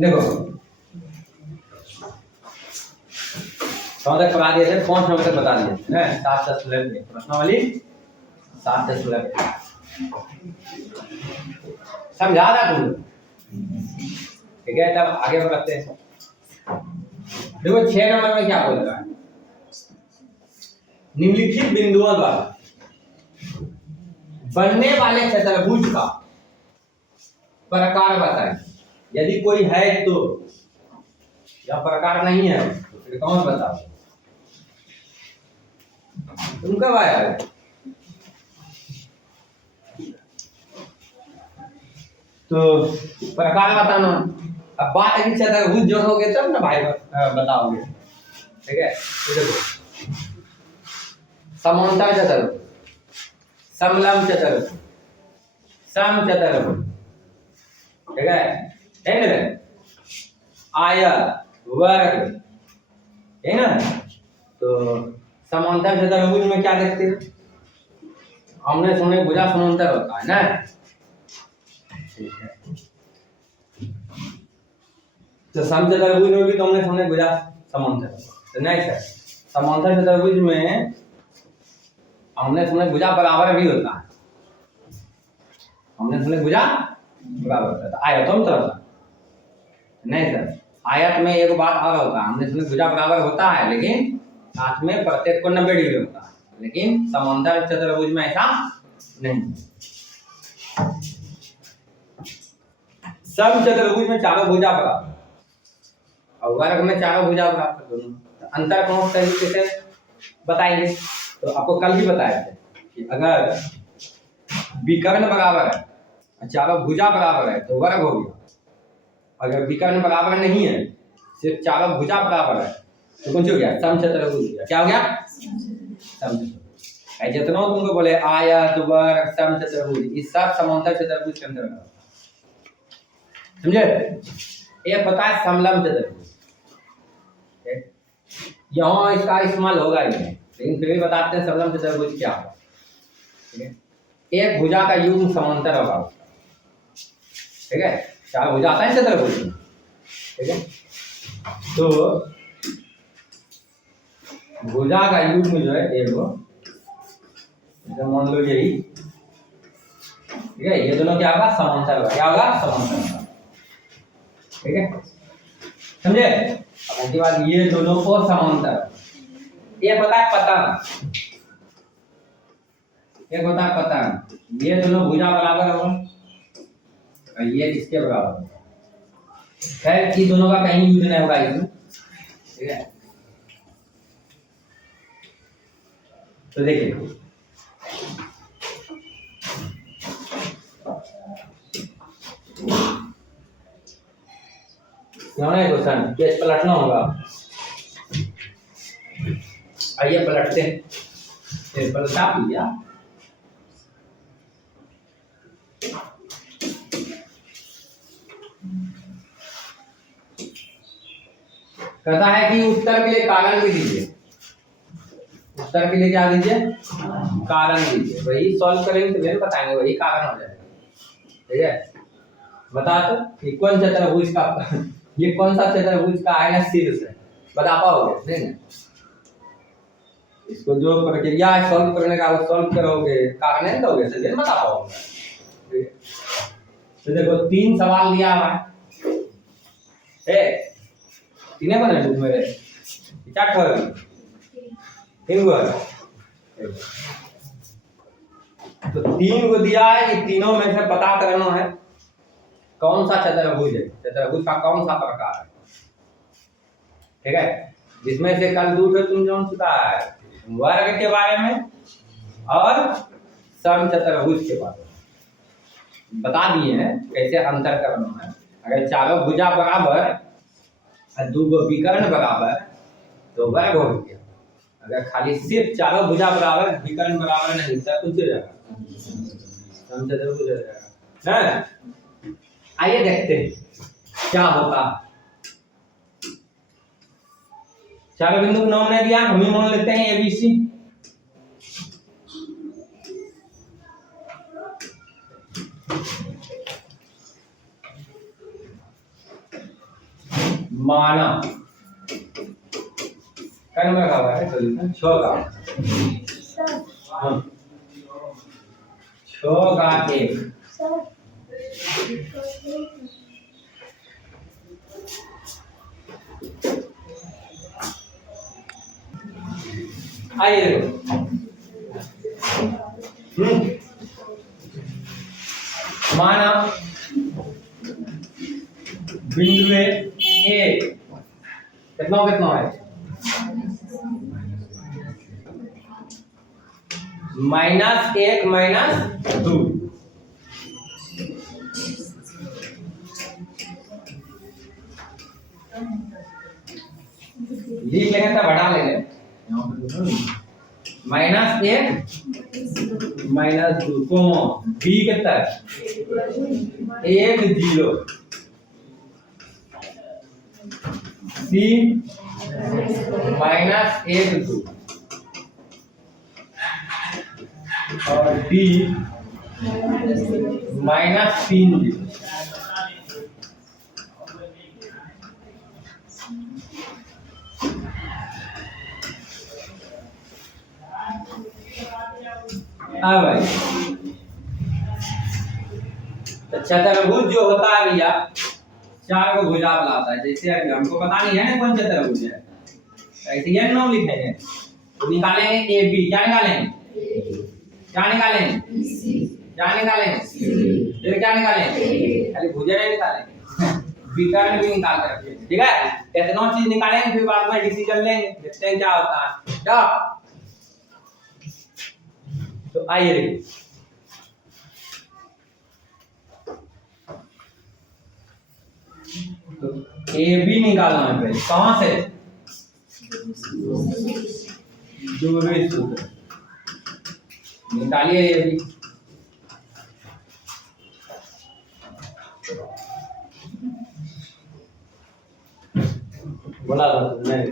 देखो तक पढ़ा दिए थे, 5 नंबर तक बता दिए थे 7 में प्रश्नावली 7 समझा रहा तुम? ठीक है, तब आगे बढ़ते हैं। देखो 6 नंबर में क्या बोल रहा है, निम्नलिखित बिंदुओं द्वारा बनने वाले चतुर्भुज का प्रकार बताएं। यदि कोई है तो, या प्रकार नहीं है तो फिर कौन बताओ? तुम कब आया है? तो प्रकार बताना। अब बात है कि चतुर्भुज जोड़ोगे तब ना भाई बताओगे। ठीक है, तो देखो समांतर चतुर्भुज, समलंब चतुर्भुज, सम चतुर्भुज, ठीक है ना, आयत, वर्ग, है ना। तो समांतर चतुर्भुज में क्या देखते हैं, आमने सामने भुजा समांतर होता है ना। ठीक है, तो सम चतुर्भुज में भी तो आमने सामने भुजा समांतर, तो नहीं सर, समांतर चतुर्भुज में आमने सामने भुजा बराबर भी होता है, आमने सामने भुजा बराबर होता है। तो आयतों में तरह नहीं सर, आयत में एक बात और होता है, आमने सामने भुजा बराबर होता है लेकिन साथ में प्रत्येक को 90 डिग्री होता है, लेकिन समांतर चतुर्भुज में ऐसा नहीं। सम चतुर्भुज में चारों भुजा बराबर और वर्ग में चारों भुजा बराबर, दोनों अंतर कौन तरीके से बताएंगे? तो आपको कल ही बताए थे कि अगर विकर्ण बराबर है, चारों भुजा बराबर है तो वर्ग हो गया। अगर विकर्ण बराबर नहीं है, सिर्फ चारों भुजा बराबर है तो कौन सी हो गया? सम चतुर्भुज हो गया। क्या हो गया? सम चतुर्भुज। जितना तुमको बोले आयत, वर्ग, सम चतुर्भुज, इस सब समांतर चतुर्भुज के अंतर्गत, समझे? एक होता है समलंब चतुर्भुज, यहाँ इसका इस्तेमाल होगा ही नहीं, लेकिन फिर भी बताते हैं समलंब चतुर्भुज क्या है। ठीक है, एक भुजा का युग्म समांतर होगा, ठीक है, चार भुजा आता है चतुर्भुज में। ठीक है, तो भुजा का युग्म जो है एगो, मान लो यही, ठीक है, ये दोनों क्या होगा? समांतर होगा। क्या होगा? समांतर होगा। ठीक है, समझे? अब उसके बाद ये दोनों को समांतर, एक होता है पतन, एक होता है पतन, ये दोनों भुजा बराबर होगा और ये इसके बराबर होगा। खैर कि दोनों का कहीं यूज नहीं होगा इसमें। ठीक है, तो देखिए क्वेश्चन केस पलटना होगा, आइए पलटते हैं। पलटा लिया, कहता है कि उत्तर के लिए कारण भी दीजिए, उत्तर के लिए क्या दीजिए? कारण दीजिए। वही सॉल्व करेंगे तो फिर बताएंगे, वही कारण हो जाएगा। ठीक है, बता तो ये कौन चतुर्भुज का ये कौन सा चतुर्भुज का आयना शीर्ष है, बता पाओगे? नहीं ना, इसको जो प्रक्रिया सॉल्व करने का वो सॉल्व करोगे, कारण नहीं दोगे तो फिर बता पाओगे। तो देखो 3 सवाल दिया हुआ है, तीन बने बुक मेरे, क्या कर 3 गो है, तो 3 गो दिया है, कि तीनों में से पता करना है कौन सा चतुर्भुज है, चतुर्भुज का कौन सा प्रकार है। ठीक है, जिसमें से कल 2 तुम जान चुका है, वर्ग के बारे में और सम चतुर्भुज के बारे में बता दिए हैं कैसे अंतर करना है। अगर चारों भुजा बराबर और 2 गो विकर्ण बराबर तो वर्ग हो गया। अगर खाली सिर्फ चारों भुजा बराबर, विकर्ण बराबर नहीं, तब कुछ हो जाएगा, सम चतुर्भुज हो जाएगा ना। आइए देखते हैं क्या होता है। चारों बिंदु को नाम नहीं दिया, हम ही मान लेते हैं ABC। माना क्या नंबर का हुआ है सोल्यूशन 6 का। हाँ 6 का 1 आइए देखो माना बिंदु ए कितना है -1 -2 लिख लेंगे तब हटा लेंगे -1 -2 को बी कितना 1 0 सी -1 2 और डी -3 0। भाई चतुर्भुज जो होता है भैया 4 को भुजा बनाता है। जैसे अभी हमको पता नहीं है ना कौन चतुर्भुज है, ऐसे ये नाम लिखेंगे तो निकालेंगे ए बी। क्या निकालेंगे क्या निकालेंगे फिर क्या निकालेंगे खाली भुजा नहीं निकालेंगे विकर्ण भी निकाल कर रखिए। ठीक है इतना चीज निकालेंगे फिर बाद में डिसीजन लेंगे देखते हैं क्या होता है। क्या तो आइए तो ए बी निकालना है पहले कहां से दूरी सूत्र निकालिए ए बी। बोला था मैं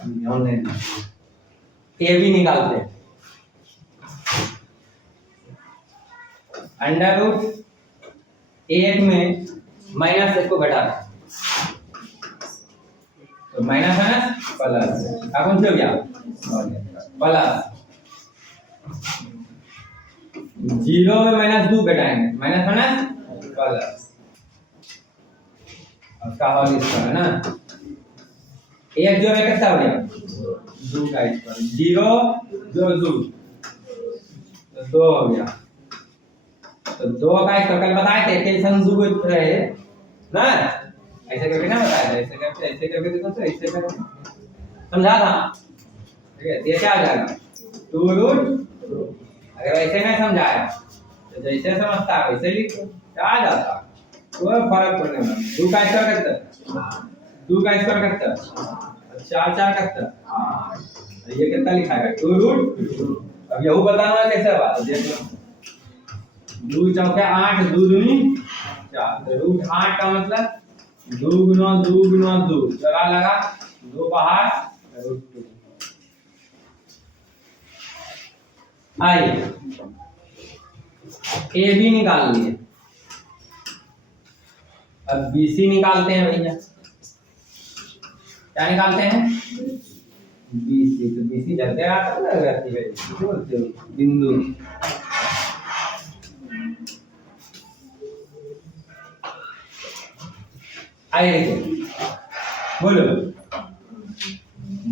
ध्यान नहीं ए बी निकालते हैं √8 में -1 को घटा तो माइनस है ना प्लस कौन से हो गया प्लस 0 में -2 घटाएंगे माइनस प्लस उसका होल स्क्वायर है ना 1 जोड़ कितना हो गया 2 का स्क्वायर 0 जो 2 तो 2 हो गया। तो 2 का स्क्वायर कल बताए थे टेंशन 2 रहे ना ऐसे करके ना बताया था ऐसे करके देखो तो ऐसे करके समझा था। ठीक है ये क्या आ जाएगा 2 रूट अगर ऐसे नहीं समझाया तो जैसे समझता है वैसे लिख क्या आ जाता कोई फर्क पड़ने वाला 2 का स्क्वायर कितना 2 का स्क्वायर कितना 4 4 कितना ये कितना लिखा है 2 रूट। अब यही बताना है कैसे बात देख लो 2 चौके 8 2 दूनी 4 तो √8 का मतलब 2 गुना 2 गुना 2 जगह लगा 2 बाहर √2। आइए ए बी निकाल लिए अब बी सी निकालते हैं भैया। क्या निकालते हैं बी सी तो बी सी जगह आता है बोलते हो बिंदु आइए बोलो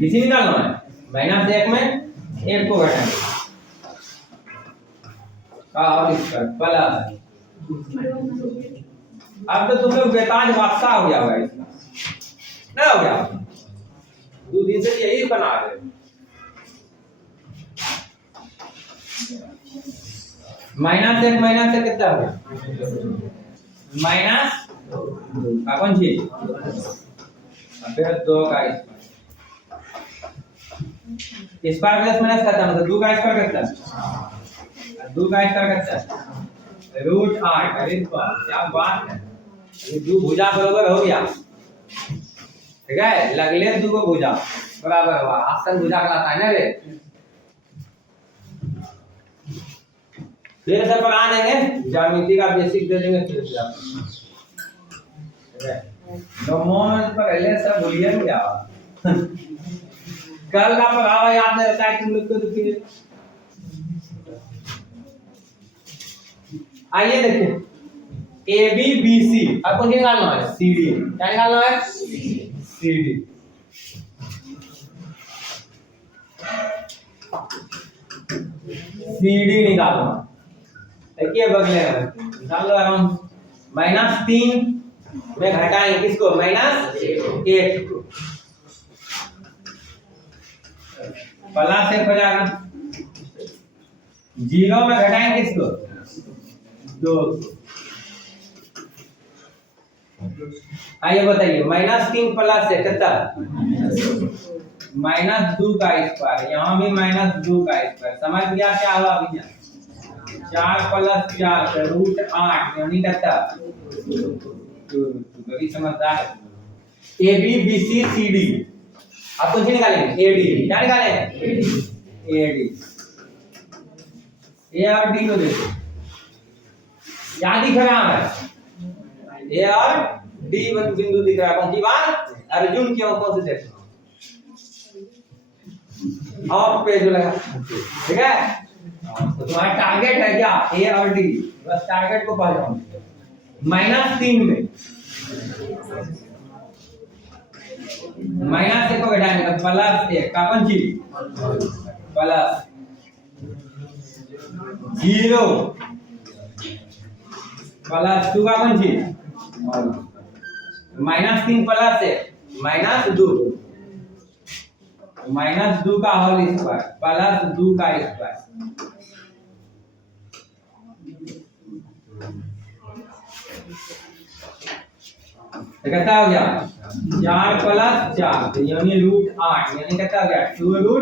बीसी निकालना है -1 में 1 को घटाएंगे और इसका प्लस अब तो तुम लोग बेताज वास्ता हो गया होगा इसका ना हो गया 2 दिन से यही बना रहे -1 कितना हो गया कौन चीज फिर 2 का स्क्वायर प्लस माइनस करता मतलब 2 का स्क्वायर करता 2 का स्क्वायर करता √8 अरे क्या बात है ये 2 भुजा बराबर हो गया। ठीक है लगले 2 को भुजा बराबर हुआ आसन भुजा कहलाता है ना रे। फिर से पढ़ा देंगे ज्यामिति का बेसिक दे देंगे फिर से आप मोमेंट पहले सब भूलिए क्या कल का पढ़ावा याद नहीं रहता है तुम लोग को। तो फिर आइए देखिए ए बी बी सी, आपको निकालना है सी डी। क्या निकालना है? C D. सी डी निकालना। देखिए बगले में निकाल लो आराम। -3 में घटाएंगे किसको? -1 को। प्लस 1 हो जाएगा। 0 में घटाएंगे किसको? 2। आइए बताइए -3 प्लस 1 कितना? -2 का स्क्वायर। यहाँ भी -2 का स्क्वायर। समझ गया क्या हुआ भैया? 4 + 4 √8 यानी कितना? 2। कभी समझदार है। A B B C C D. आप कौन सी निकालेंगे? A D. क्या निकालेंगे? A D. ए और डी को देखो क्या दिख रहा है? ए और डी बिंदु दिख रहा है। कौन सी बात? अर्जुन की आंखों से देखो। और पेज लगा, ठीक है? तो तुम्हारा टारगेट है क्या? ए और डी। बस टारगेट को पहचानो। -3 में -1 को घटाएंगे तो +1 का पंची प्लस 0 +2 का पंची -3 + 1 -2 -2 का होल स्क्वायर +2 का स्क्वायर। कितना हो गया? 4 + 4 यानी √8 यानी कितना हो गया? 2√2।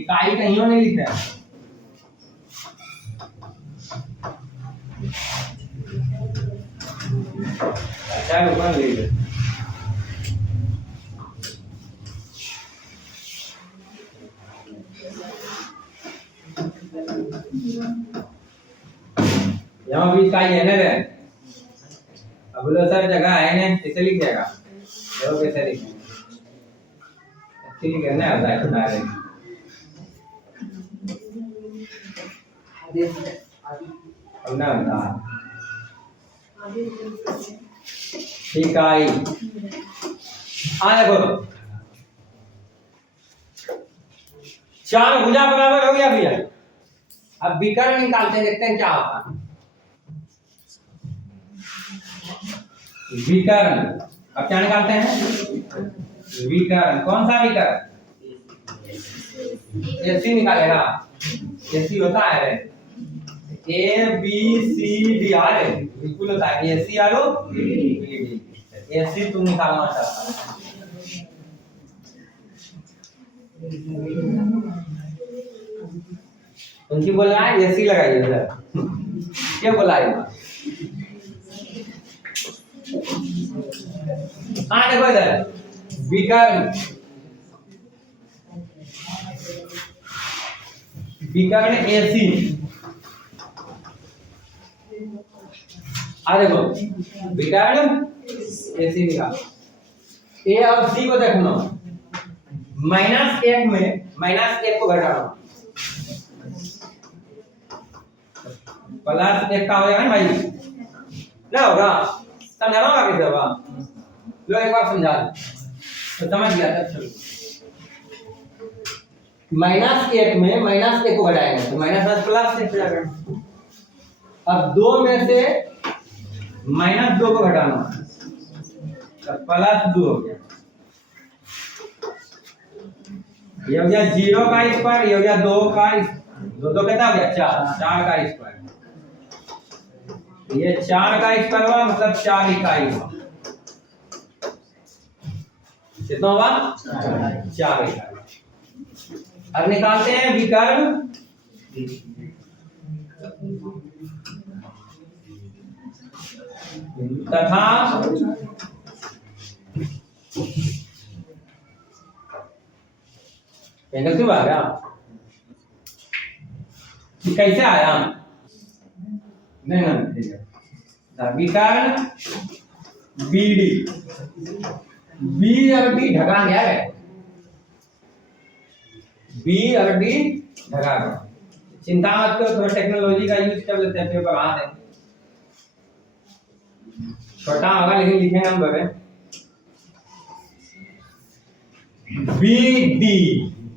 इकाई कहीं नहीं लिख रहा है। अच्छा ऊपर ले लो। यहाँ भी इकाई है ना रे? अब बोलो सर जगह है ना, कैसे लिख जाएगा? देखो कैसे लिखेंगे। अच्छी लिखे ना होता है डायरेक्ट। अब ना होता इकाई। देखो 4 भुजा बराबर हो गया भैया। अब विकर्ण निकालते हैं, देखते हैं क्या होता है। विकर्ण। अब क्या निकालते हैं? विकर्ण। कौन सा विकर्ण? एसी निकालेगा। एसी होता है रे A B C D R बिल्कुल होता है। एसी आरो एसी तुम निकालना चाहता है। उनकी बोलना है एसी लगाइए इधर। क्या बोला है? देखो इधर विकर्ण। विकर्ण एसी। देखो विकर्ण एसी निकाल। ए और सी को देखना। -1 में -1 को घटाना +1 का हो जाएगा ना भाई? ना होगा? समझाना होगा कैसे होगा? लो एक बार समझा दो तो समझ गया था। चलो -1 में -1 को घटाएंगे तो -10 +1 हो जाएगा। अब 2 में से -2 को घटाना तो +2 हो गया। ये हो गया 0 का स्क्वायर। ये हो गया 2 का 2 कितना हो गया? 4 का स्क्वायर। ये 4 का स्क्वायर हुआ मतलब 4 इकाई हुआ। कितना हुआ? 4 इकाई। अब निकालते हैं विकर्ण तथा गलती बात है। कैसे आया? नहीं ठीक है। विकर्ण बी डी, बी और डी ढका गया है, बी और डी ढका गया। चिंता मत करो, थोड़ा टेक्नोलॉजी का यूज कर लेते हैं, पेपर आ देंगे। छोटा होगा लेकिन लिखेंगे हम बड़े। बी डी,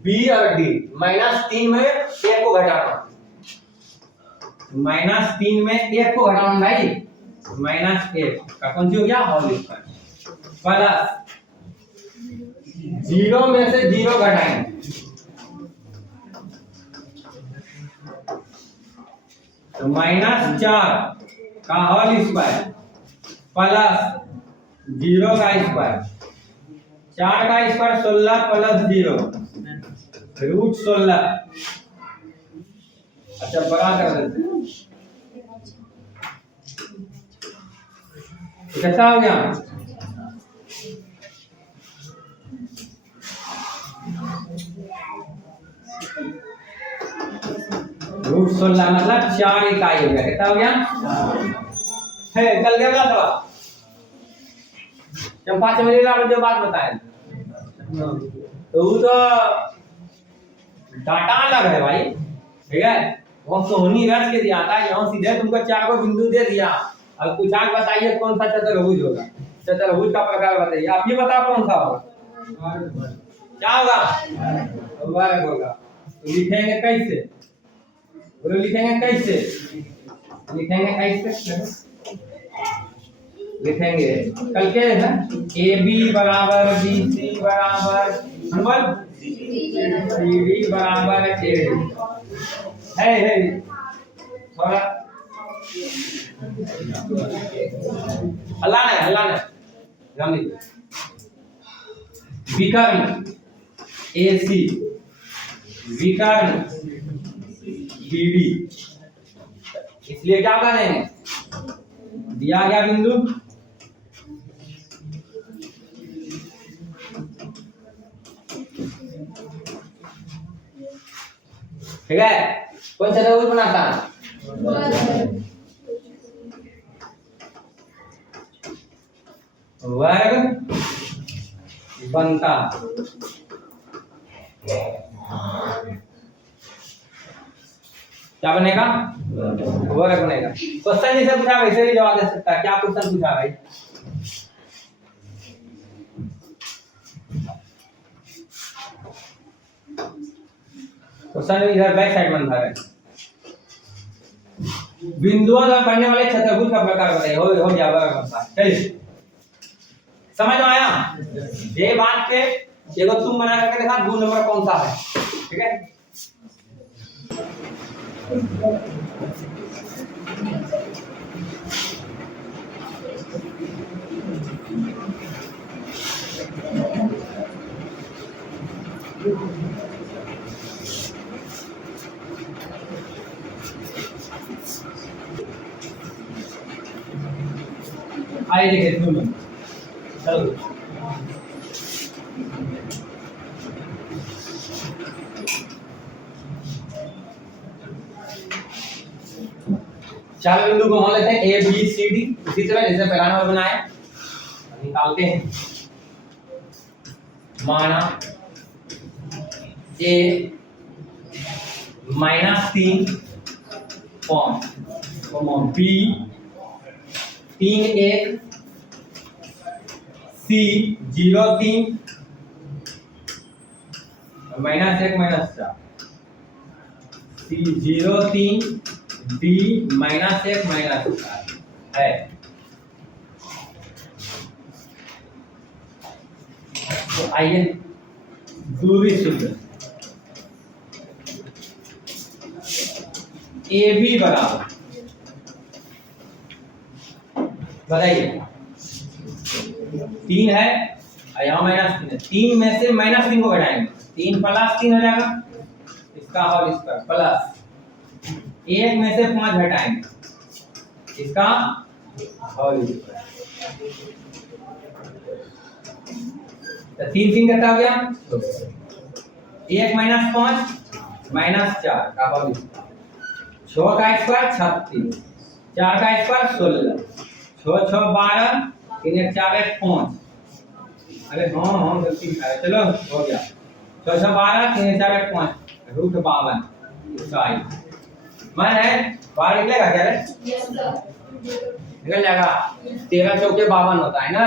बी और डी -3 में एक को घटाना, -3 में एक को घटाना भाई, -1 का कौन सी हो गया होल स्क्वायर, प्लस 0 में से 0 घटाएंगे तो -4 का होल स्क्वायर प्लस 0 का स्क्वायर, 4 का स्क्वायर 16 प्लस 0 √16। अच्छा बड़ा कर देते हैं, कैसा हो गया, √16 मतलब 4 इकाई हो गया। कितना हो गया है, कल गया था जब 5 बजे ला जो बात बताए तो वो तो डाटा अलग है भाई, ठीक है। वो सोहनी रच के दिया था, यहाँ सीधे तुमको 4 को बिंदु दे दिया, अब कुछ आगे बताइए कौन सा चतुर्भुज होगा, चतुर्भुज का प्रकार बताइए, आप ये बताओ कौन सा होगा, क्या होगा, वर्ग होगा। तो लिखेंगे कैसे, बोलो लिखेंगे कैसे, लिखेंगे कैसे, लिखेंगे कल के है ए बी बराबर बी सी बराबर सी डी बराबर ए डी है थोड़ा हल्ला नहीं ध्यान दीजिए। विकर्ण ए सी, विकर्ण बी डी, इसलिए क्या करेंगे, दिया गया बिंदु ठीक है, कौन सा चतुर्भुज बनाता है, वर्ग बनता, क्या बनेगा, वर्ग बनेगा। क्वेश्चन जैसे पूछा वैसे भी जवाब दे सकता है। क्या क्वेश्चन पूछा भाई, क्वेश्चन इधर बैक साइड में है, बिंदुओं द्वारा बनने वाले चतुर्भुज का प्रकार बताइए, हो गया वर्ग बनता। चलिए समझ में आया, ये बात के एगो तुम बना करके देखा 2 नंबर कौन सा है, ठीक है। आइए देखिए चलो चार बिंदु को मान लेते हैं ए बी सी डी, इसी तरह जैसे पहला नंबर बनाया निकालते हैं। माना ए -3 बी 3 1 सी 0 3 -1 -4 सी 0 3 डी -1 -4 है। तो आइए दूरी सूत्र ए बी बराबर बताइए 3 है और यहाँ -3 है, 3 में से -3 को घटाएंगे 3 + 3 हो जाएगा, इसका होल स्क्वायर प्लस 1 में से 5 घटाएंगे इसका होल स्क्वायर, तो 3 3 कितना हो गया 1 - 5 -4 का होल स्क्वायर, 6 का स्क्वायर 36, 4 का स्क्वायर 16, 6 6 12 3 एक 4 एक 5। अरे हाँ गलती है, चलो हो गया। 612 3 4 एक 5 रूट 52 ईसाई। मन है 12 निकलेगा क्या रे? निकल जाएगा। 13 चौके 52 होता है ना,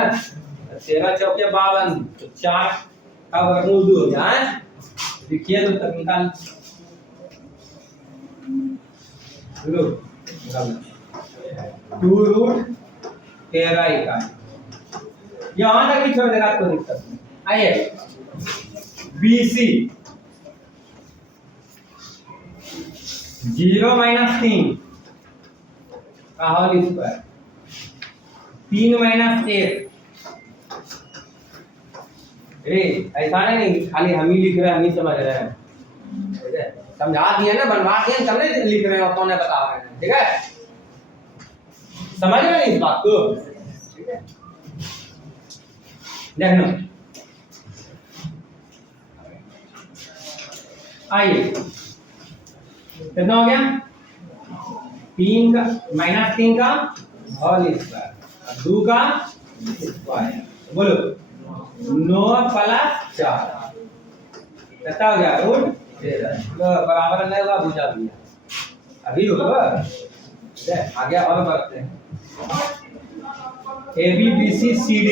13 चौके 52 तो 4 का वर्गमूल 2 हो गया है। देखिए तो तक निकाल लो, निकाल 2 रूट 13 इकाई। यहाँ तक भी छोड़ देगा कोई दिक्कत नहीं। आइए BC 0 - 3 का होल स्क्वायर, 3 - 1। अरे ऐसा नहीं खाली हम ही लिख रहे हैं, हम ही समझ रहे हैं, ठीक है? समझा दिए ना, बनवा दिए, तब नहीं लिख रहे हो, कौन है बता रहे हैं, ठीक है? समझ रहे हैं इस बात को, ठीक है? देखना आइए कितना हो गया? 3 का -3 का होल स्क्वायर, 2 का स्क्वायर, बोलो 9 + 4 कितना हो गया? रूट 13। तो बराबर नहीं होगा, भुजा दिया अभी होगा, ठीक है? आगे और बढ़ते हैं। AB BC CD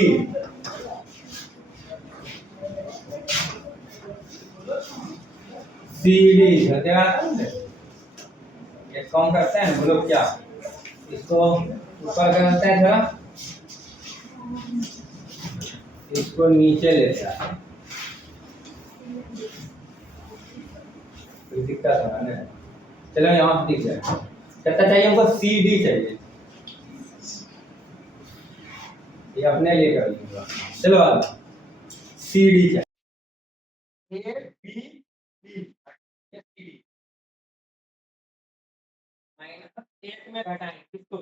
ये कौन करते हैं बोलो क्या? इसको ऊपर करते हैं थोड़ा, इसको नीचे लेते हैं, कोई दिक्कत है ना? चलो यहाँ दिख जाए। कितना चाहिए हमको? CD चाहिए, ये अपने लिए कर लूंगा। चलो अब CD चाहिए, A B D CD -1 में घटाएं किसको?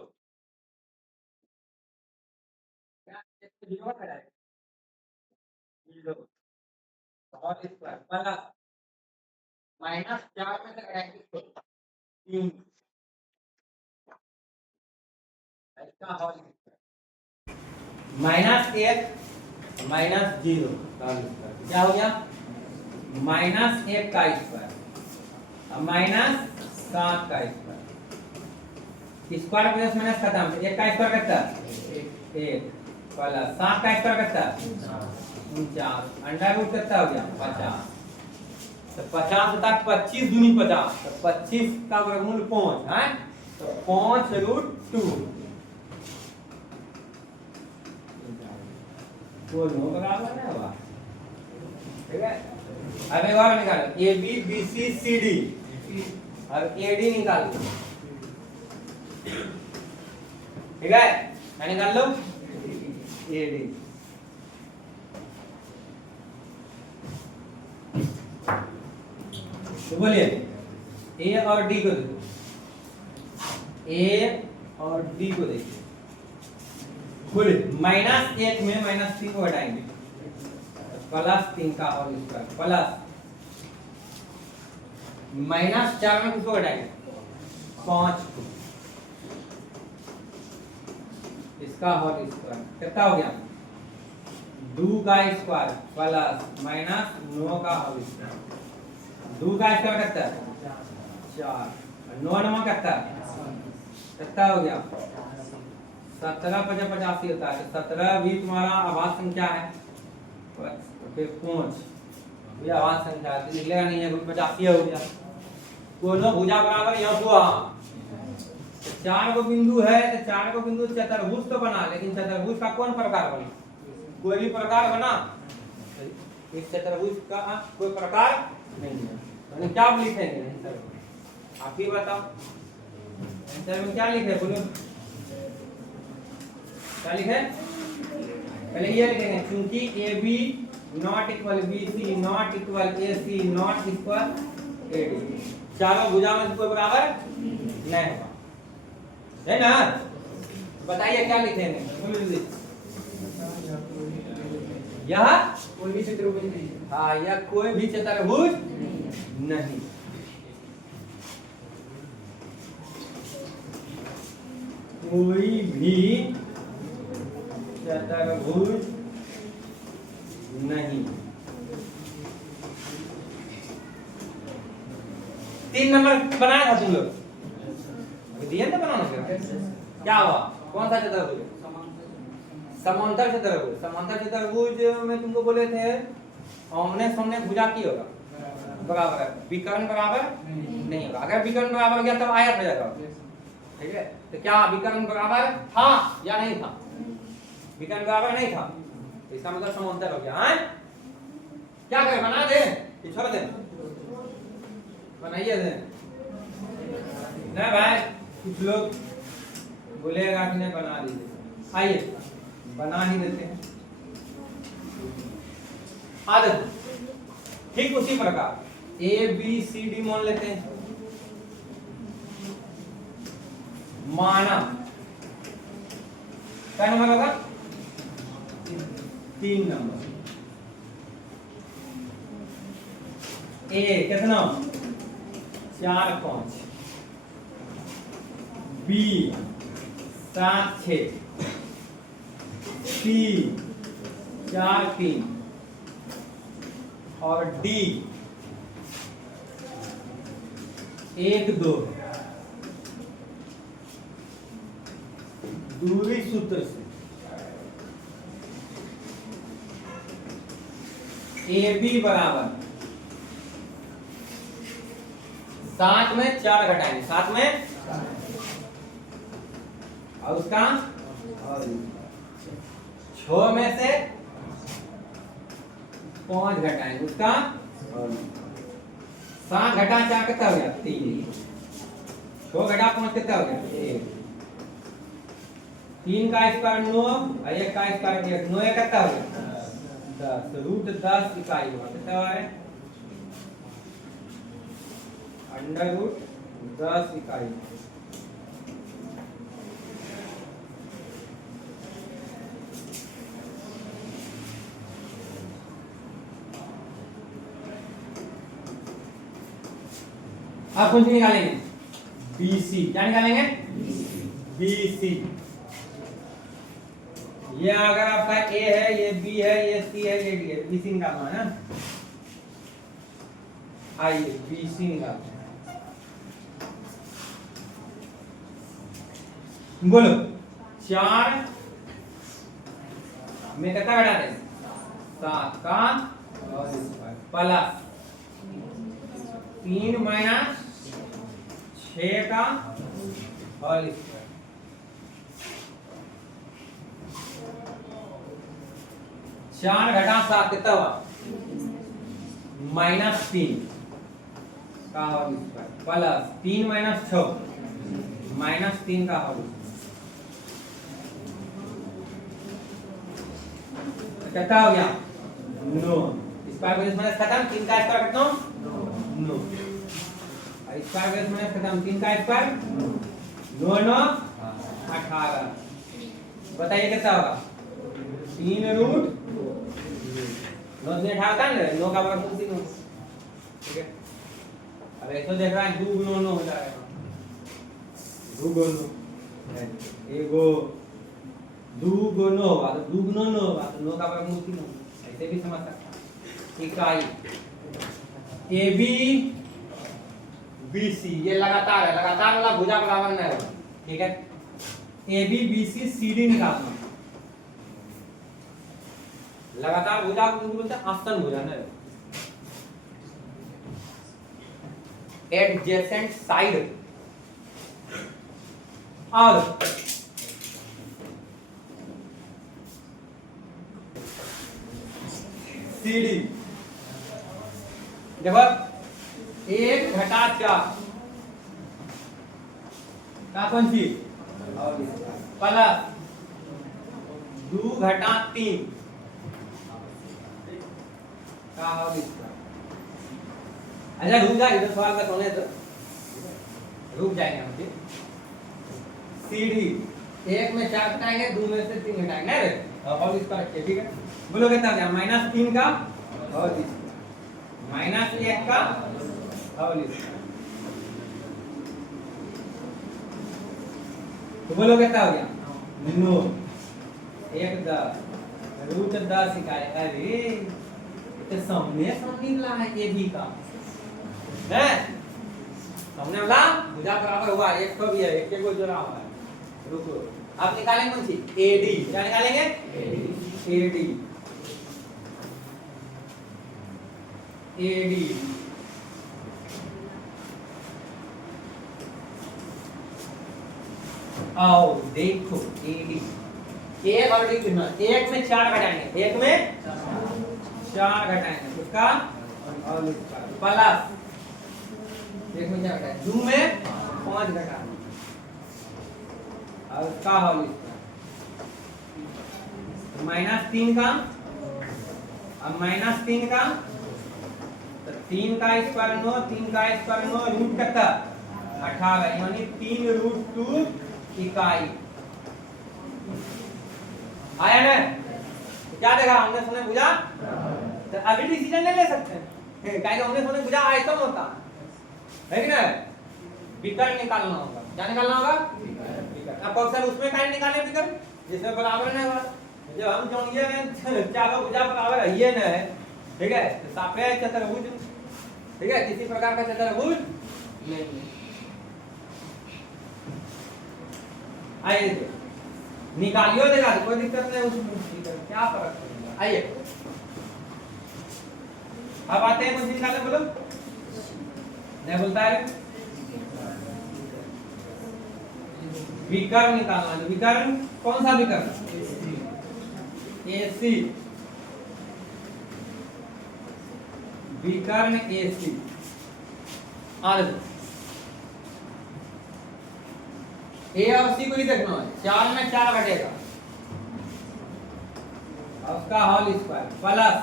क्या 0 घटाएं 0 और स्क्वायर प्लस -4 में से घटाएं किसको? 3 इसका होल -1 -0 का स्क्वायर क्या हो गया? -1 का स्क्वायर और -7 का स्क्वायर। स्क्वायर प्लस माइनस खत्म। 1 का स्क्वायर कितना? 1 प्लस 7 का स्क्वायर कितना? 49। अंडर रूट कितना हो गया? 50। तो 50 होता है 25 दूनी 50, तो 25 का वर्गमूल 5 है, तो 5√2 दोनों बराबर है बा, ठीक है? अब एक और निकालो, AB BC CD, अब AD निकाल लो, ठीक है? मैं निकाल लो AD। तो बोलिए A और D को देखो, A और D को देखिए, बोलिए -1 में -3 को हटाएंगे, +3 का होल स्क्वायर प्लस -4 में किसको हटाएंगे? 5 को, इसका होल स्क्वायर कितना हो गया? 2 का स्क्वायर प्लस -9 का होल स्क्वायर। 2 का स्क्वायर कितना है? 4, 9 9 कितना हो गया? 17 × 85 होता है, तो 17 भी तुम्हारा आभास संख्या है, फिर 5 भी आभास संख्या है, तो निकलेगा नहीं है, 85 हो गया। दोनों भुजा बराबर यहाँ हुआ, 4 को बिंदु है, तो 4 को बिंदु चतुर्भुज तो बना, लेकिन चतुर्भुज का कौन प्रकार बना? कोई भी प्रकार बना, इस चतुर्भुज का कोई प्रकार नहीं है, तो क्या लिखेंगे आंसर? आप ही बताओ, आंसर में क्या लिखे बोलो, क्या लिखे? पहले ये लिखेंगे, क्योंकि AB ≠ BC ≠ AC ≠ AD, चारों भुजा में कोई बराबर नहीं होगा, है ना? बताइए क्या लिखेंगे? यह कोई भी चतुर्भुज नहीं, हाँ, यह कोई भी चतुर्भुज नहीं। कोई भी चतुर्भुज नहीं। 3 नंबर बनाया था तुम लोग, अभी दिया ना बनाना क्या हुआ? कौन सा चतुर्भुज? समांतर चतुर्भुज। समांतर चतुर्भुज में तुमको बोले थे आमने सामने भुजा की होगा बराबर है, विकर्ण बराबर नहीं होगा। अगर विकर्ण बराबर गया तब आयत हो जाएगा, ठीक है? तो क्या विकर्ण बराबर था या नहीं था? विकर्ण बराबर नहीं था, इसका मतलब समांतर हो गया। हाँ क्या करें, बना दे कि छोड़ दे? बनाइए दे। नहीं भाई, कुछ लोग बोलेगा कि नहीं बना दीजिए, आइए बना ही देते हैं। आदत ठीक उसी प्रकार ए बी सी डी मान लेते हैं। माना क्या नंबर होगा? 3 नंबर। ए कितना? 4 5, बी 7 6, सी 4 3 और डी 1 2। दूरी सूत्र से ए बी बराबर 7 में 4 घटाएंगे, 7 में और उसका 6 में से 5 घटाएंगे, उसका 7 घटा 4 कितना हो गया? 3। 6 घटा 5 कितना हो गया? 1। 3 का स्क्वायर 9 और 1 का स्क्वायर 1। 9 कितना हो गया? 10। रूट 10 इकाई हुआ, कितना है? अंडर रूट 10 इकाई। अब कौन सी निकालेंगे? BC। क्या निकालेंगे? BC। ये अगर आपका A है, ये B है, ये C है, ये D है, BC निकालना है ना। आइए BC निकालते हैं। बोलो 4 में कितना घटा दें? 7 का प्लस 3 माइनस 6 का होल स्क्वायर। 4 घटा 7 कितना हुआ? -3 का होल स्क्वायर प्लस 3 माइनस 6 -3 का होल स्क्वायर। कितना हो गया? 9। स्क्वायर ब्रैकेट में खत्म। 3 का स्क्वायर कितना? 9। और स्क्वायर ब्रैकेट में खत्म। 3 का स्क्वायर 9 9 18। बताइए कितना होगा? 3 रूट 9 से 18 होता है ना, 9 का वर्गमूल 3 होगा, ठीक है? अब ऐसे देख रहा है 2 गुना 9 हो जाएगा। 2 गुना 9 एगो 2 गुना होगा तो 2 गुना 9 होगा तो 9 का वर्गमूल 3 होगा। ऐसे भी समझ सकता है। इकाई ए बी बी सी ये लगातार है, लगातार वाला भुजा बराबर नहीं होगा, ठीक है? A B B C C D निकालना। लगातार भुजा को बोलते हैं आसन भुजा ना। एडजेसेंट साइड और सीडी। देखो 1 घटा 4 का कौन सी प्लस 2 घटा 3 का होल स्क्वायर। अच्छा रुक जा, इधर सवाल का सोने तो रुक जाएंगे हम। सीडी 1 में 4 घटाएंगे, 2 में से 3 घटाएंगे रे, होल स्क्वायर रखिए, ठीक है? बोलो कितना हो गया? -3 का होल स्क्वायर -1 का होल स्क्वायर। तो बोलो कितना हो गया? 9। 1 10 रूट 10 इकाई। अरे तो सामने निकला है ए बी का है, सामने वाला भुजा बराबर हुआ, एक तो भी है, एक को जोड़ा हुआ है। रुको अब निकालेंगे कौन सी, एडी। क्या निकालेंगे, एडी। एडी आओ देखो, एडी एक और डी कितना, एक में 4 घटाएंगे, एक में 4 घटाएंगे उसका और इसका प्लस, एक में 4 घटाएंगे, 2 में 5 घटाएंगे और उसका होल -3 का, अब -3 का तो 3 का स्क्वायर 9, 3 का स्क्वायर 9, रूट कितना 18, यानी 3√2 इकाई आया ना। क्या देखा, हमने सुने बुझा, तो अभी डिसीजन नहीं ले सकते हैं, क्या हमने सुने बुझा आयतन होता है कि ना, विकर्ण निकालना होगा। क्या निकालना होगा, विकर्ण। अब क्वेश्चन उसमें क्या निकाले, विकर्ण जिसमें बराबर नहीं होगा। जब हम जोड़िए में चारों भुजा बराबर है ये ना है, ठीक है, तो सापेक्ष चतुर्भुज, ठीक है, किसी प्रकार का चतुर्भुज नहीं। आइए निकालियो देगा, कोई दिक्कत नहीं उसमें, क्या फर्क पड़ेगा। आइए अब आते हैं, मुझे निकालने बोलो, नहीं बोलता है, विकर्ण निकालना है। विकर्ण कौन सा विकर्ण, एसी, विकर्ण एसी। ए और सी को ही देखना है, 4 में 4 घटेगा और उसका होल स्क्वायर प्लस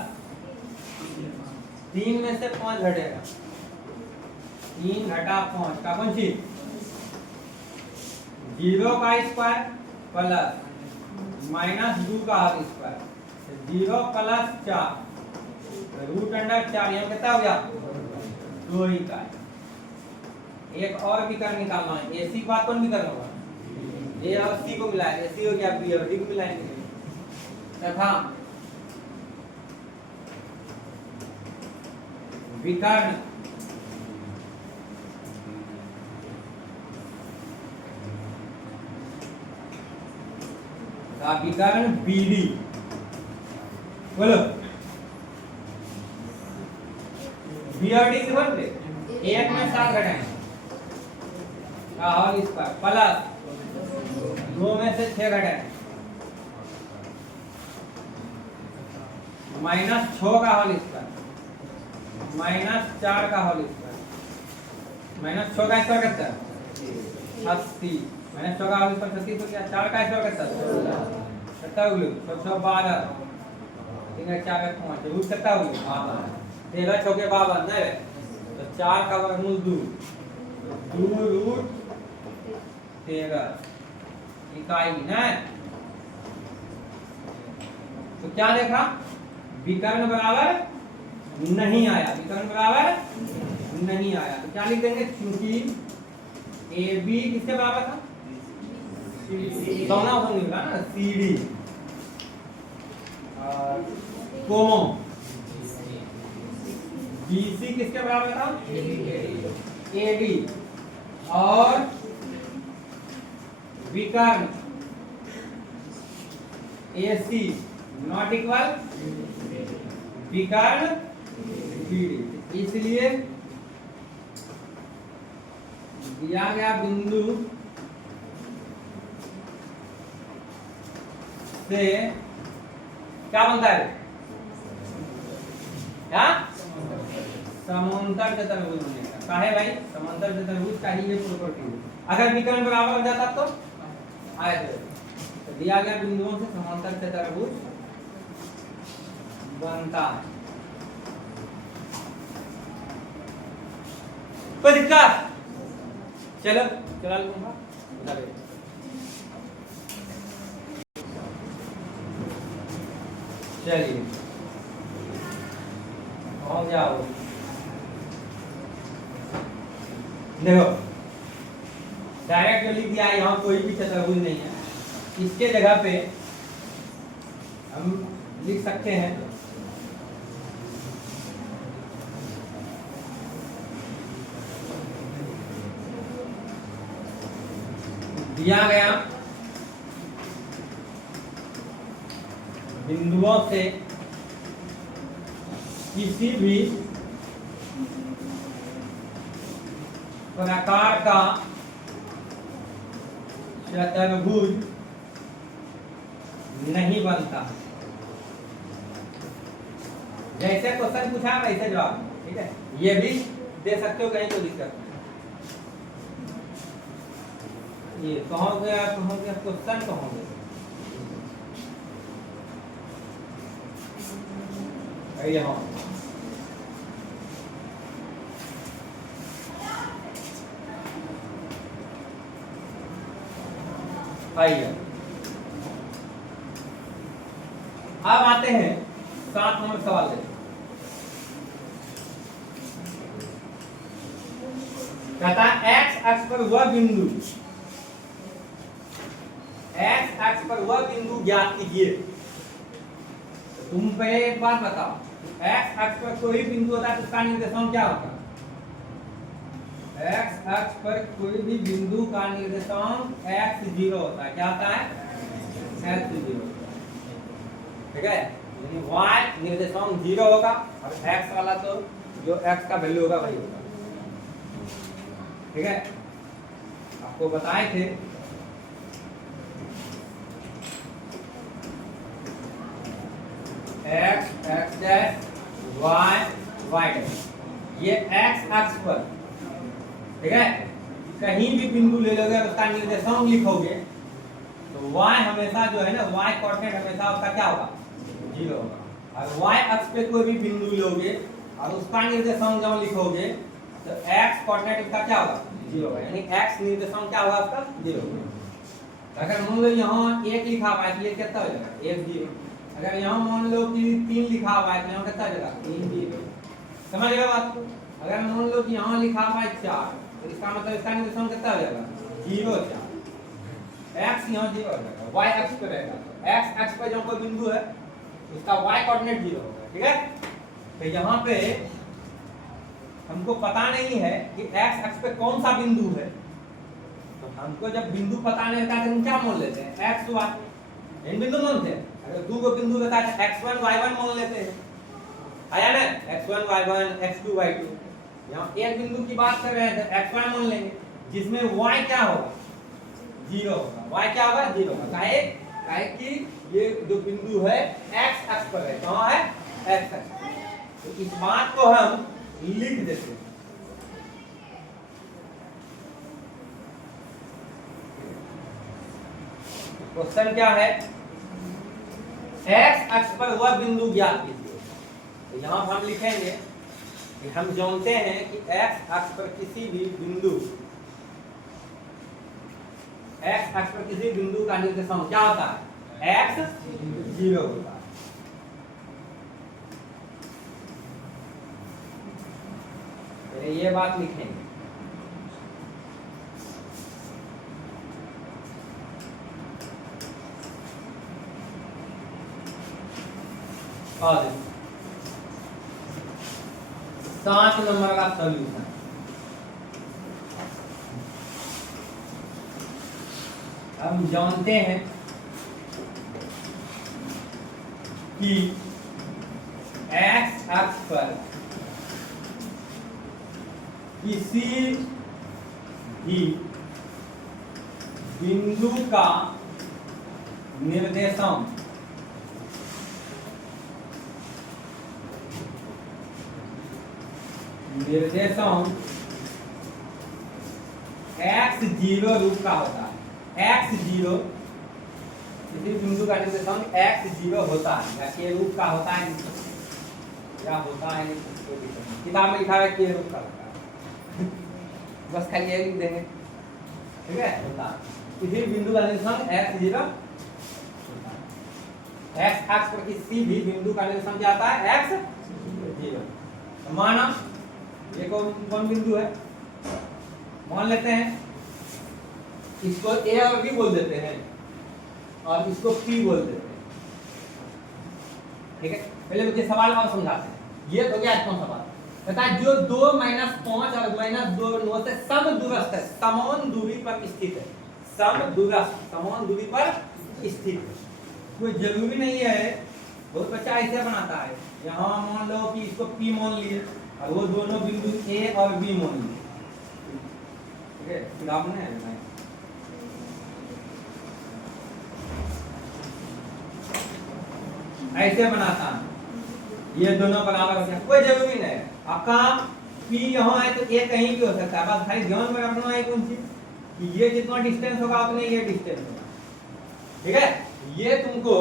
3 में से 5 घटेगा, 3 घटा 5 का कौन सी, 0 का स्क्वायर प्लस -2 का होल स्क्वायर, 0 प्लस 4 √4, यहाँ कितना हो गया 2 इकाई। एक और विकर्ण निकालना है, एसी के बाद कौन विकर्ण होगा, ए और सी को मिलाएंगे, एसी हो गया, बी और डी को मिलाएंगे तथा विकर्ण विकर्ण बीडी। बोलो बी और डी के बदले एक में 7 घटाएंगे का होल स्क्वायर प्लस 2 में से 6 घटाएंगे -6 का होल स्क्वायर -4 का होल स्क्वायर, -6 का स्क्वायर कितना है 36, -6 का होल स्क्वायर 36 हो गया, 4 का स्क्वायर कितना है 17 हो गया, 12 3 4 5 रूट कितना हो गया 13 6 के 52 नहीं, तो 4 का वर्गमूल 2 √13 इकाई ना। तो क्या देखा, विकर्ण बराबर नहीं आया, विकर्ण बराबर नहीं आया, तो क्या लिख देंगे, क्योंकि ए बी किसके बराबर था, दोनों को मिला ना, सी डी कोमो, बी सी किसके बराबर था, ए डी, और विकर्ण AC नॉट इक्वल विकर्ण BD, इसलिए दिया गया बिंदु से क्या बनता है, क्या समांतर चतुर्भुज बनेगा। काहे भाई, समांतर चतुर्भुज का ही ये प्रॉपर्टी है। अगर विकर्ण बराबर हो जाता तो आए तो दिया गया बिंदुओं से समांतर चतुर्भुज बनता है। कोई दिक्कत, चलो चला लूंगा, चलिए पहुंच जाओ। देखो डायरेक्ट लिख दिया, यहाँ कोई भी चतुर्भुज नहीं है, इसके जगह पे हम लिख सकते हैं दिया गया बिंदुओं से किसी भी प्रकार का चतुर्भुज नहीं बनता। जैसे क्वेश्चन पूछा है वैसे जवाब, ठीक है। ये भी दे सकते हो, कहीं कोई दिक्कत नहीं। ये कहोगे क्वेश्चन कहोगे यहाँ आइए। अब आते हैं 7 नंबर सवाल पे। कहता है एक्स अक्ष पर वह बिंदु, एक्स अक्ष पर वह बिंदु ज्ञात कीजिए। तो तुम पहले एक बात बताओ, एक्स अक्ष पर कोई बिंदु होता है तो उसका निर्देशांक क्या होता है? एक्स अक्ष पर कोई भी बिंदु का निर्देशांक x0 होता है। क्या होता है? x0, ठीक है। यानी y निर्देशांक 0 होगा और x वाला तो जो x का वैल्यू होगा वही होगा, ठीक है। आपको बताए थे x x dash y y dash, ये x अक्ष पर, ठीक है। कहीं भी बिंदु ले लोगे उसका निर्देशांक लिखोगे तो y हमेशा जो है ना, y कोऑर्डिनेट हमेशा उसका क्या होगा? 0 होगा। और y अक्ष पे कोई भी बिंदु लोगे और उसका निर्देशांक जब लिखोगे तो x कोऑर्डिनेट उसका क्या होगा? 0 होगा। यानी x निर्देशांक क्या होगा उसका? 0 होगा। अगर मान लो यहाँ 1 लिखा हुआ है तो ये कितना हो जाएगा? 1 0। अगर यहाँ मान लो कि 3 लिखा हुआ है तो यहाँ कितना हो जाएगा? 3 0। समझ गए बात को? अगर मान लो कि यहाँ लिखा हुआ है 4 तो इसका मतलब इसका निर्देशांक कितना हो जाएगा? 0 4। x यहाँ 0 हो जाएगा, y अक्ष पर रहेगा। तो x अक्ष पर जो कोई बिंदु है उसका y कोऑर्डिनेट 0 होगा, ठीक है। तो यहाँ पे हमको पता नहीं है कि x अक्ष पे कौन सा बिंदु है, तो हमको जब बिंदु पता नहीं रहता तो हम क्या मान लेते हैं? x y इन बिंदु मानते हैं। अगर दो बिंदु रहता है x1 y1 मान लेते हैं, आया ना? x1 y1 x2 y2। यहाँ एक बिंदु की बात कर रहे हैं तो x1 मान लेंगे जिसमें y क्या होगा? 0 होगा। y क्या होगा? 0 होगा। काहे कि ये जो बिंदु है x अक्ष पर है। कहाँ है? x अक्ष पर। तो इस बात को हम लिख देते हैं। क्वेश्चन क्या है? x अक्ष पर वह बिंदु ज्ञात कीजिए। तो यहाँ हम लिखेंगे कि हम जानते हैं कि x अक्ष पर किसी भी बिंदु, x अक्ष पर किसी बिंदु का निर्देशांक क्या होता है? x 0 होता है। ये बात लिखेंगे। और 7 नंबर का सॉल्यूशन। हम जानते हैं कि x अक्ष पर किसी भी बिंदु का निर्देशांक x0 रूप का होता है। x0 किसी बिंदु का निर्देशांक x0 होता है या के रूप का होता है या होता है। किताब में लिखा है के रूप का होता है, बस खाली ये लिख देंगे, ठीक है। होता है किसी बिंदु का निर्देशांक x0 होता है। x अक्ष पर किसी भी बिंदु का निर्देशांक क्या आता है? x0। तो माना ये कौन बिंदु है? मान लेते हैं इसको a और b बोल देते हैं और इसको p बोल देते हैं। ठीक है, पहले मुझे सवाल और समझाते हैं। ये हो गया आज कौन सवाल बता, जो 2 माइनस 5 और माइनस 2 9 से समदूरस्थ है, समान दूरी पर स्थित है, समदूरस्थ समान दूरी पर स्थित है। कोई जरूरी नहीं है, बहुत बच्चा ऐसे बनाता है, यहाँ मान लो कि इसको P मान लिए और वो दोनों बिंदु A और B मान लिए, ठीक है, फिर आपने ऐसे बनाता है, ये दोनों बराबर हो गया, कोई जरूरी नहीं है। आपका P यहाँ है तो A कहीं भी हो सकता है, बस भाई ध्यान में रखना है कौन चीज कि ये जितना डिस्टेंस होगा उतने ये डिस्टेंस होगा, ठीक है। ये तुमको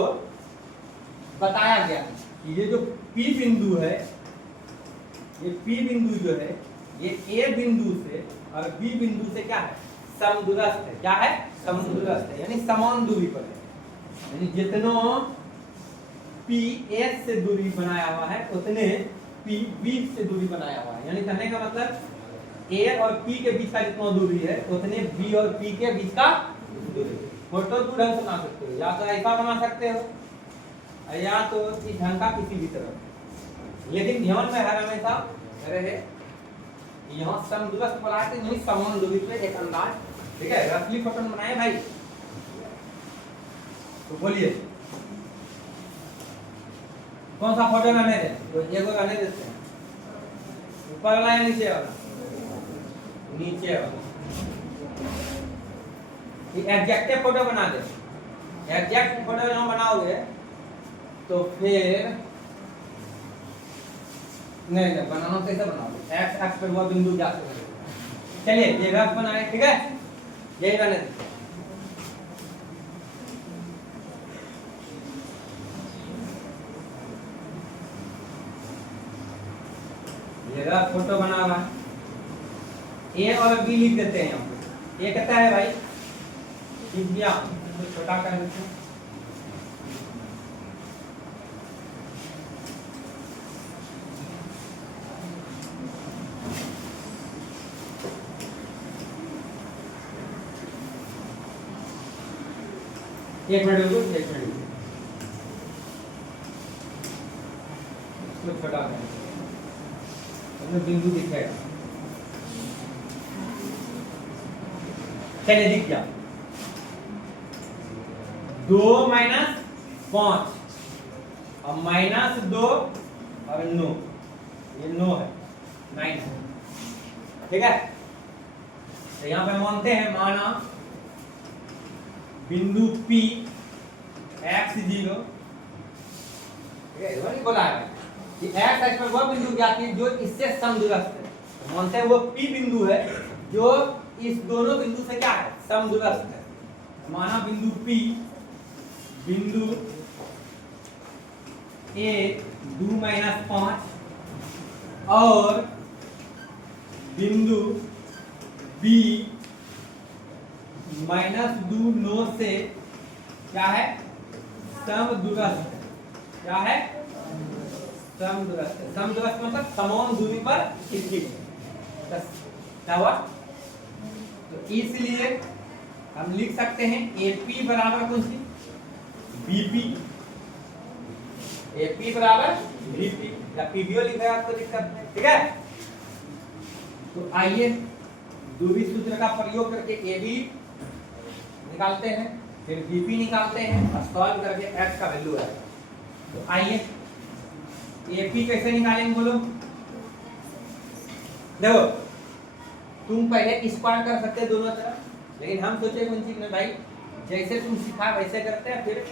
बताया गया कि ये जो P बिंदु है, ये P बिंदु जो है ये A बिंदु से और B बिंदु से क्या है, समदूरस्थ है। क्या है, समदूरस्थ है, यानी समान दूरी पर है। यानी जितना P A से दूरी बनाया हुआ है उतने P B से दूरी बनाया हुआ है। यानी कहने का मतलब A और P के बीच का जितना दूरी है उतने B और P के बीच का दूरी। फोटो दो ढंग से बना सकते हो, या तो ऐसा बना सकते हो या तो इस ढंग का किसी भी तरह, लेकिन ध्यान में हर हमेशा रहे यहाँ समदूरस्थ बोला है नहीं, समान दूरी पे एक अंदाज, ठीक है। रफली फोटो बनाए भाई, तो बोलिए कौन सा फोटो रहने दे, तो एगो रहने देते हैं, ऊपर वाला या नीचे वाला, नीचे वाला। एग्जैक्ट फोटो बना दे, एग्जैक्ट फोटो यहाँ बनाओगे तो फिर नहीं बनाना कैसे बनाओगे, एक्स एक्स पर वो बिंदु जा सकते। चलिए ये रफ बनाए, ठीक है, यही रहने दे। ये रफ फोटो बना हुआ है, A और B लिख देते हैं यहाँ पे। A कहता है भाई लिख दिया, तो छोटा कर देते हैं, एक मिनट रुको, एक मिनट इसको छोटा कर, हमें बिंदु दिखेगा। चलिए दिख गया, 2 माइनस 5 और माइनस 2 और 9, ये 9 है, 9 है, ठीक है। तो यहाँ पे मानते हैं, माना बिंदु P x0, ठीक है, वही बोला है कि x एक्स पर वह बिंदु ज्ञात है जो इससे समदूरस्थ है। तो मानते हैं वो P बिंदु है जो इस दोनों बिंदु से क्या है, समदूरस्थ है। माना बिंदु P, बिंदु A 2 माइनस 5 और बिंदु B माइनस 2 9 से क्या है, समदूरस्थ। क्या है, समदूरस्थ। समदूरस्थ मतलब समान दूरी पर स्थित है। क्या हुआ, तो इसलिए हम लिख सकते हैं AP बराबर कौन सी, BP, AP बराबर BP, या PBO लिखा है आपको लिख सकते हैं, ठीक है। तो आइए दूरी सूत्र का प्रयोग करके AB निकालते हैं, फिर BP निकालते हैं और सॉल्व करके x का वैल्यू आएगा। तो आइए AP कैसे निकालेंगे बोलो, देखो तुम पहले स्क्वायर कर सकते हैं दोनों तरफ, लेकिन हम सोचे कौन चीज में भाई जैसे तुम सिखा वैसे करते हैं, फिर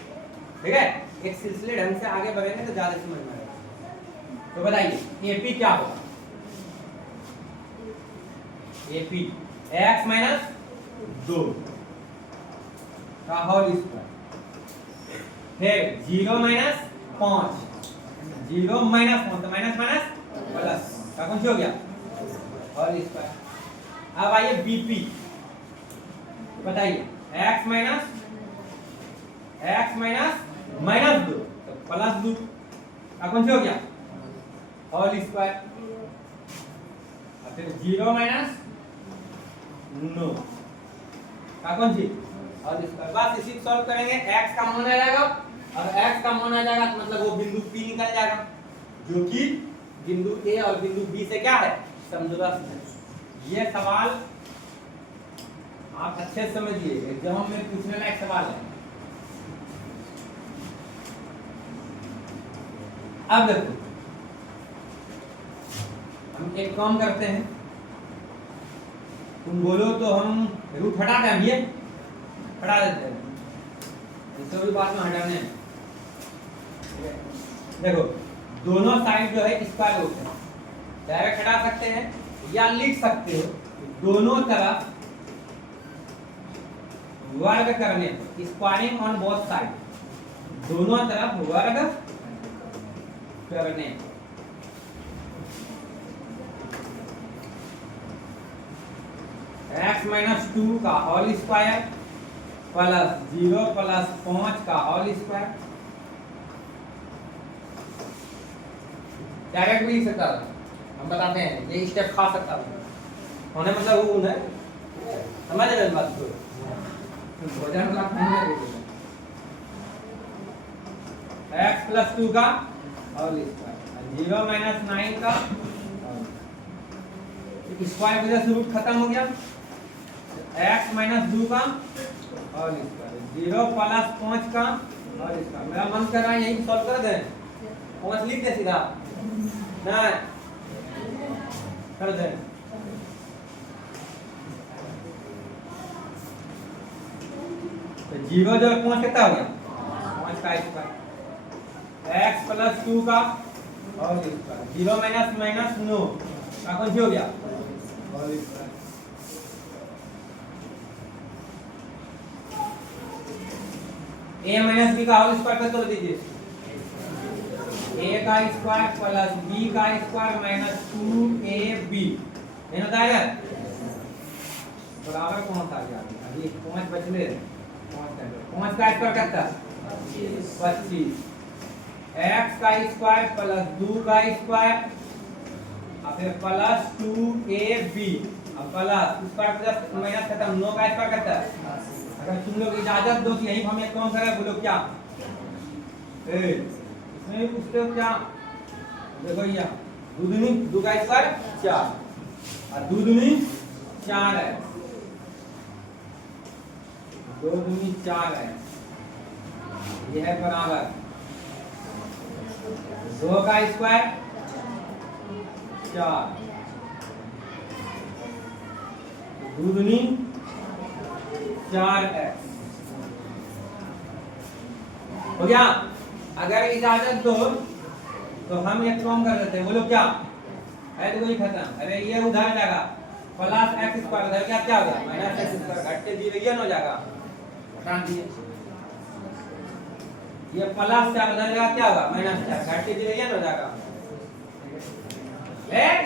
ठीक है एक सिलसिले ढंग से आगे बढ़ेंगे तो ज्यादा समझ में आएगा। तो बताइए AP क्या होगा, AP x माइनस 2 का होल स्क्वायर, फिर 0 माइनस 5, 0 माइनस 5 तो माइनस माइनस प्लस का कौन सी हो गया, होल स्क्वायर। अब आइए BP, बताइए x माइनस माइनस 2 तो प्लस 2 का कौन सी हो गया, होल स्क्वायर। फिर 0 माइनस 9 का कौन सी, और इस पर बस इसी सॉल्व करेंगे। x का मान आ जाएगा और x का मान आ जाएगा तो मतलब वो बिंदु P निकल जाएगा, जो कि बिंदु A और बिंदु B से क्या है, समदूरस्थ है। ये सवाल आप अच्छे से समझिए, एग्जाम में पूछने लायक सवाल है। अब देखो हम एक काम करते हैं, तुम बोलो तो हम रूट हटा दें, ये हटा देते हैं, इसको भी बाद में हटाने हैं। देखो दोनों साइड जो है स्क्वायर रूट है, डायरेक्ट हटा सकते हैं या लिख सकते हो दोनों तरफ वर्ग करने पर, स्क्वायरिंग ऑन बोथ साइड, दोनों तरफ वर्ग करने पर। x माइनस 2 का होल स्क्वायर प्लस 0 प्लस 5 का होल स्क्वायर, डायरेक्ट भी लिख सकता था, हम बताते हैं ये स्टेप खा सकता था होने, मतलब वो है, समझ रहे हो बात को, भोजन वाला खाने x प्लस 2 का होल स्क्वायर, 0 माइनस 9 का स्क्वायर वजह से रूट खत्म हो गया, x माइनस 2 का होल स्क्वायर, 0 प्लस 5 का होल स्क्वायर। मेरा मन कर रहा है यही सॉल्व कर दें, 5 लिख दे सीधा, नहीं कर दे। तो 0 जो 5 कितना हो गया, 5 का स्क्वायर, x प्लस 2 का होल स्क्वायर, 0 माइनस माइनस 9 का कौन सी हो गया, whole square. a minus b का होल स्क्वायर कर तो दीजिए, a का स्क्वायर प्लस b का स्क्वायर माइनस 2ab, नहीं होता है यार, बराबर कौन सा आ गया, अभी 5 बचले, 5 का स्क्वायर कितना, 25, x का स्क्वायर प्लस 2 का स्क्वायर और फिर प्लस 2ab, अब प्लस स्क्वायर प्लस माइनस खत्म, 9 का स्क्वायर कितना, अगर तुम लोग इजाजत दो कि यही हम एक काम करें, बोलो क्या, इसमें भी पूछते हो क्या, देखो ये 2 दूनी 2 का स्क्वायर 4 और 2 दूनी 4 है, 2 दूनी 4 है, ये है बराबर 2 का स्क्वायर 4, 2 दूनी 4x हो गया। अगर इजाजत दो तो हम एक काम कर देते हैं, बोलो क्या है, तो वही खत्म, अरे ये उधर जाएगा प्लस एक्स स्क्वायर, उधर क्या क्या होगा माइनस एक्स स्क्वायर, घट के डिवीजन हो जाएगा, हटा दिए, ये प्लस 4 उधर जाएगा क्या होगा माइनस 4, घट के डिवीजन हो जाएगा,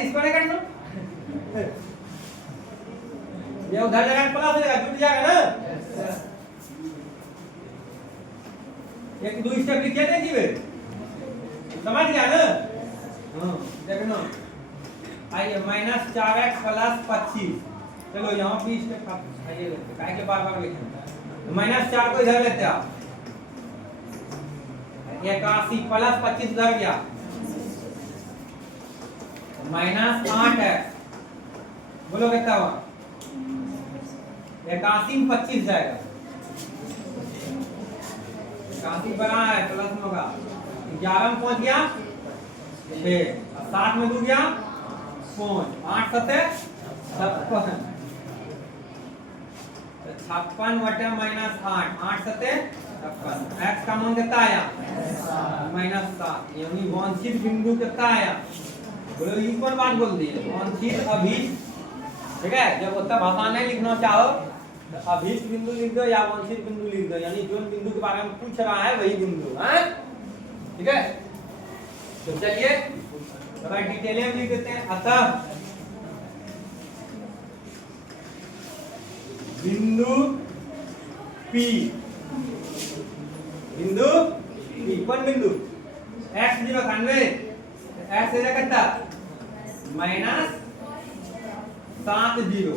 इसको नहीं करना, ये उधर जाएगा प्लस हो जाएगा, जुट जाएगा ना, एक 2 स्टेप लिखे थे जी, समझ गया ना, देखना आइए माइनस 4x प्लस 25, चलो यहाँ भी स्टेप आइए काय के बार बार लिखें, माइनस 4 को इधर लेते आप, 81 प्लस 25 उधर गया, माइनस 8x, बोलो कितना हुआ, 81 में 25 जाएगा, 81 बना है प्लस में होगा, 11 में पहुंच गया 6, 7 में 2 गया 5, 8 7 56, 56 बटे माइनस 8, 8 7 56, x का मान कितना आया माइनस 7, यानी वांछित बिंदु कितना आया, बोलो ये कौन बात बोल दी है, वांछित अभीष्ट, ठीक है, जब उतना भाषा नहीं लिखना चाहो तो अभीष्ट बिंदु लिख दो या वांछित बिंदु लिख दो, यानी जो बिंदु के बारे में पूछ रहा है वही बिंदु है, ठीक है। तो चलिए थोड़ा डिटेल में लिख देते हैं, अतः बिंदु P, बिंदु P कौन बिंदु, x 0 98, x से कितना माइनस 7 0,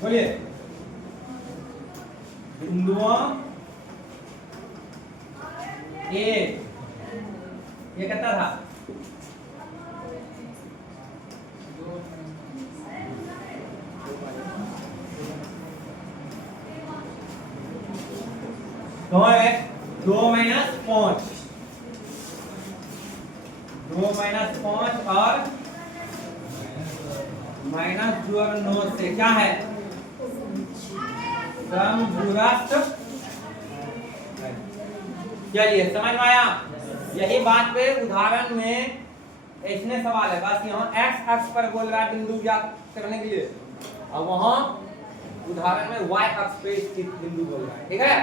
बोलिए बिंदुओं ये कितना था? तो है 2 माइनस 5, 2 माइनस 5 और माइनस 2 और 9 से क्या है? सम दूरस्थ। चलिए समझ में आया? यही बात पे उदाहरण में इसने सवाल है, बस यहाँ x अक्ष पर बोल रहा है बिंदु ज्ञात करने के लिए, और वहां उदाहरण में y अक्ष पे स्थित बिंदु बोल रहा है। ठीक है?